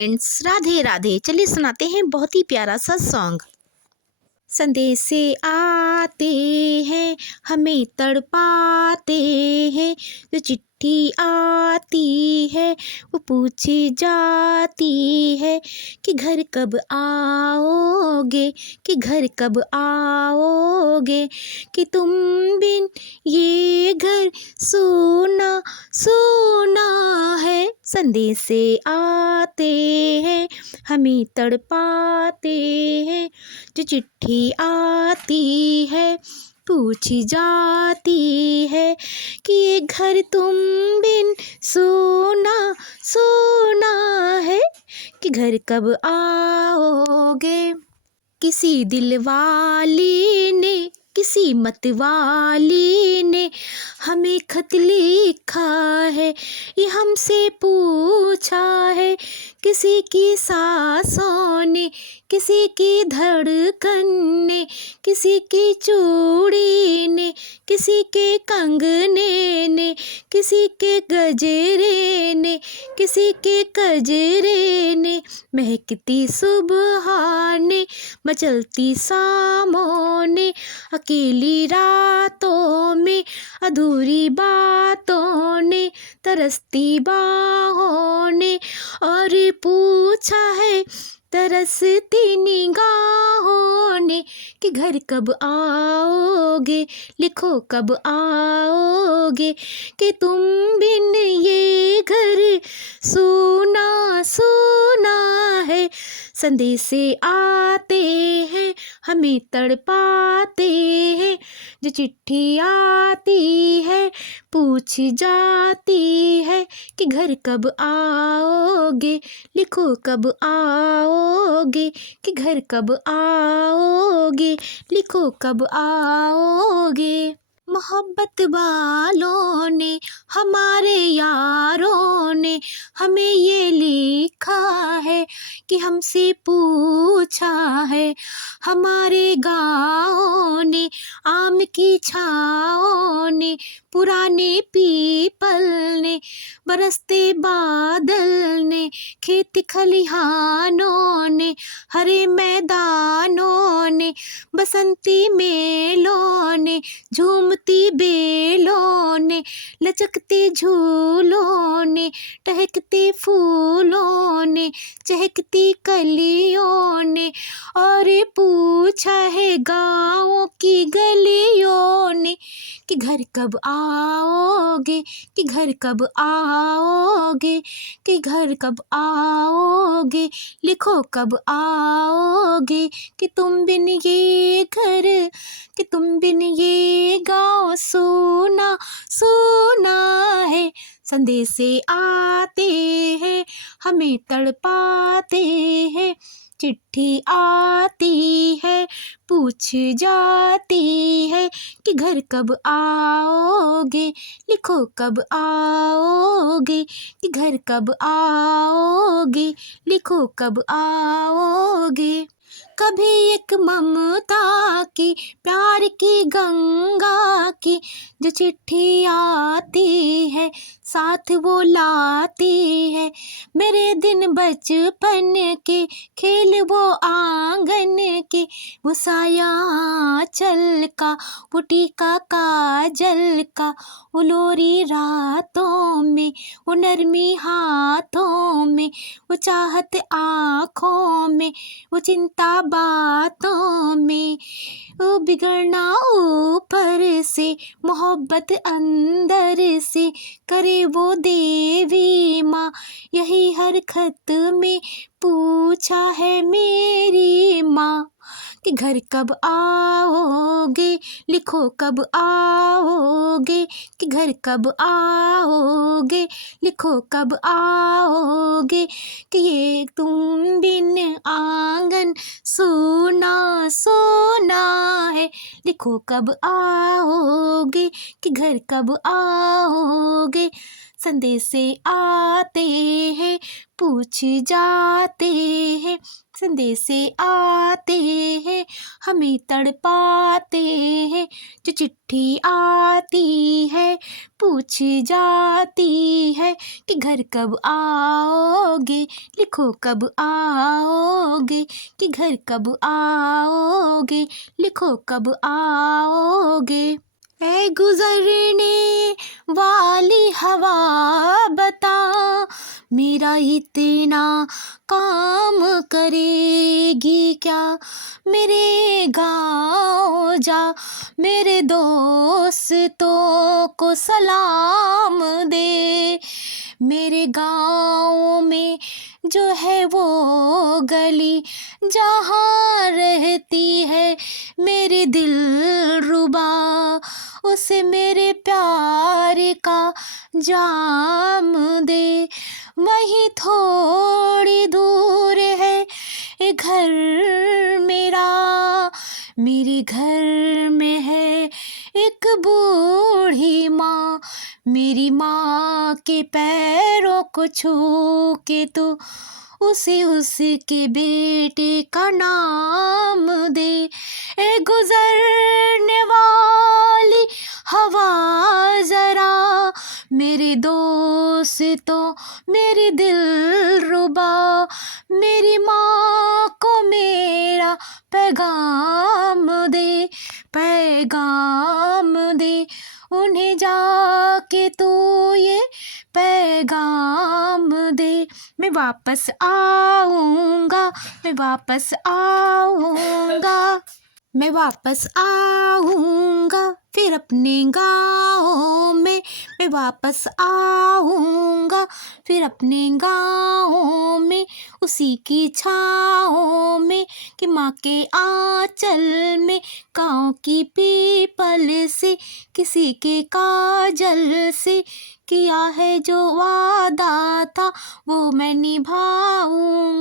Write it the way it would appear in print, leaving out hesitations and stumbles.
Friends, Radhe Radhe. चलिए सुनाते हैं बहुत ही प्यारा सा सॉन्ग। संदेशे आते हैं, हमें तड़पाते हैं। जो चिट्ठी आती है वो पूछी जाती है कि घर कब आओगे, कि घर कब आओगे, कि तुम बिन ये घर सूना सूना है। संदेशे आते हैं, हमें तड़पाते हैं। जो चिट्ठी आती है पूछी जाती है कि ये घर तुम बिन सोना सोना है, कि घर कब आओगे। किसी दिल वाली ने, किसी मत वाली ने हमें खत लिखा है, ये हमसे पूछा है। किसी की सांसों ने, किसी की धड़कन ने, किसी की चूड़ी ने, किसी के कंगने ने, किसी के गजरे ने, किसी के कजरे ने, महकती सुबह ने, मचलती शामों ने, अकेली रातों में, अधूरी बातों ने, तरसती बाहों ने, और पूछा है तरसती निगाहों ने कि घर कब आओगे, लिखो कब आओगे, कि तुम बिन ये घर सूना सूना है। संदेशे आते हैं, हमें तड़पाते हैं। जो चिट्ठी आती है पूछी जाती है कि घर कब आओगे, लिखो कब आओगे, कि घर कब आओगे, लिखो कब आओगे। मोहब्बत वालों ने, हमारे यारों ने हमें ये लिखा है कि हमसे पूछा है। हमारे गाँव ने, आम की छाँव ने, पुराने पीपल ने, बरसते बादल ने, खेत खलिहानों ने, हरे मैदानों ने, बसंती मेलों ने, झूमती बेलों ने, लचकते झूलों ने, टहकते फूलों ने, चहकती कलियों ने, और पूछा है गाँवों की गलियों ने कि घर कब आओगे, कि घर कब आओगे, कि घर कब आओगे, लिखो कब आओगे, कि तुम बिन ये घर, कि तुम बिन ये गाँव सूना सूना है। संदेशे आते हैं, हमें तड़पाते हैं। चिट्ठी आती है पूछ जाती है कि घर कब आओगे, लिखो कब आओगे, कि घर कब आओगे, लिखो कब आओगे। कभी एक ममता की, प्यार की गंगा की जो चिट्ठी आती है साथ वो लाती है। मेरे दिन बचपन के, खेल वो आंगन के, वो साया चल का, वो टीका काजल का, वो लोरी रातों में, वो नरमी हाथों में, वो चाहत आँखों में, वो चिंता बातों में, वो बिगड़ना ऊपर से, मोहब्बत अंदर से, करे वो देवी माँ। यही हर खत में पूछा है मेरी माँ कि घर कब आओगे, लिखो कब आओगे, कि घर कब आओगे, लिखो कब आओगे, कि ये तुम बिन आंगन सोना सोना है। लिखो कब आओगे, कि घर कब आओगे। संदेशे आते हैं पूछ जाते हैं, संदेशे आते हैं हमें तड़पाते हैं। जो चिट्ठी आती है पूछ जाती है कि घर कब आओगे, लिखो कब आओगे, कि घर कब आओगे, लिखो कब आओगे। ऐ गुजरने वाली हवा बता, मेरा इतना काम करेगी क्या। मेरे गाँव जा, मेरे दोस्तों को सलाम दे। मेरे गाँव में जो है वो गली जहाँ रहती है मेरी दिलरुबा, उसे मेरे प्यार का जाम दे। वहीं थोड़ी दूर है ये घर मेरा, मेरे घर में है एक बूढ़ी माँ। मेरी माँ के पैरों को छू के तो उसे उसके बेटे का नाम दे। ए गुजरने वाली हवा जरा, मेरे दोस्तों मेरी दिलरुबा, मेरी माँ को मेरा पैगाम दे, पैगाम दे। उन्हें जाके तू ये पैगाम दे। मैं वापस आऊँगा, मैं वापस आऊँगा, मैं वापस आऊँगा फिर अपने गाँव में। मैं वापस आऊँगा फिर अपने गाँव में, उसी की छाँव में कि माँ के आँचल में। गाँव की पीपल से, किसी के काजल से, किया है जो वादा था वो मैं निभाऊँगा।